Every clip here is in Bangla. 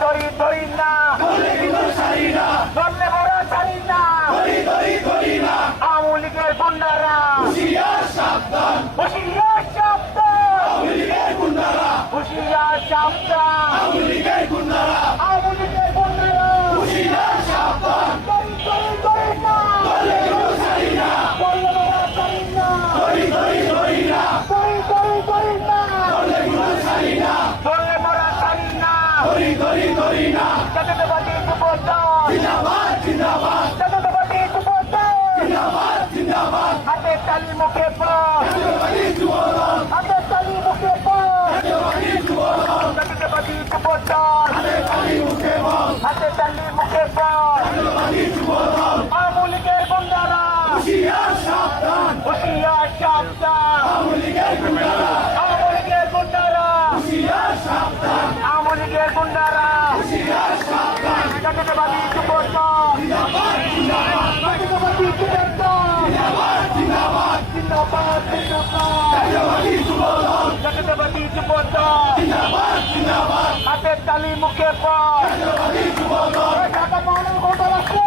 ধরি ধরি না ধরলে বড় ছাড়ি না আওয়ামী লীগের গুন্ডারা হুঁশিয়ার সাবধান হুঁশিয়ার সাবধান আওয়ামী লীগের গুন্ডারা হুঁশিয়ার সাবধান ধরি না ধরলে বড় ছাড়ি না ধরি ধরি না জাতীয়তাবাদী যুবদল জিন্দাবাদ জাতীয়তাবাদী যুবদল জিন্দাবাদ হাতে তালি মুখে পড় হাতে তালি মুখে পড় জাতীয়তাবাদী যুবদল হাতে তালি মুখে পড় আওয়ামী লীগের গুন্ডারা হুঁশিয়ার সাবধান আওয়ামী লীগের গুন্ডারা জাতীয়তাবাদী যুবদল জাতীয়তাবাদী যুবদল হাতের তালি মুখে পড় ঢাকা মহানগর কোর্টাল আছে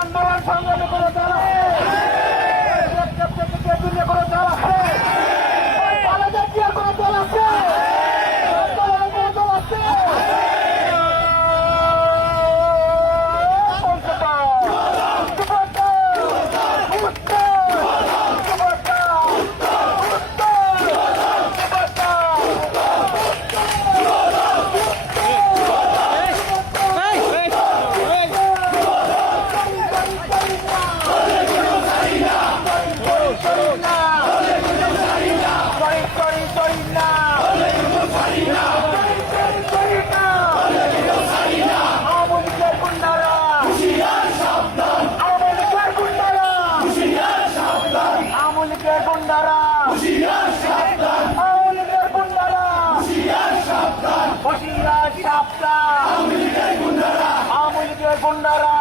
আন্দোলন সংগ্রামে করে দল আছে করে দল আছে বাংলাদেশ করে দল আছে আওয়ামী লীগের গুন্ডারা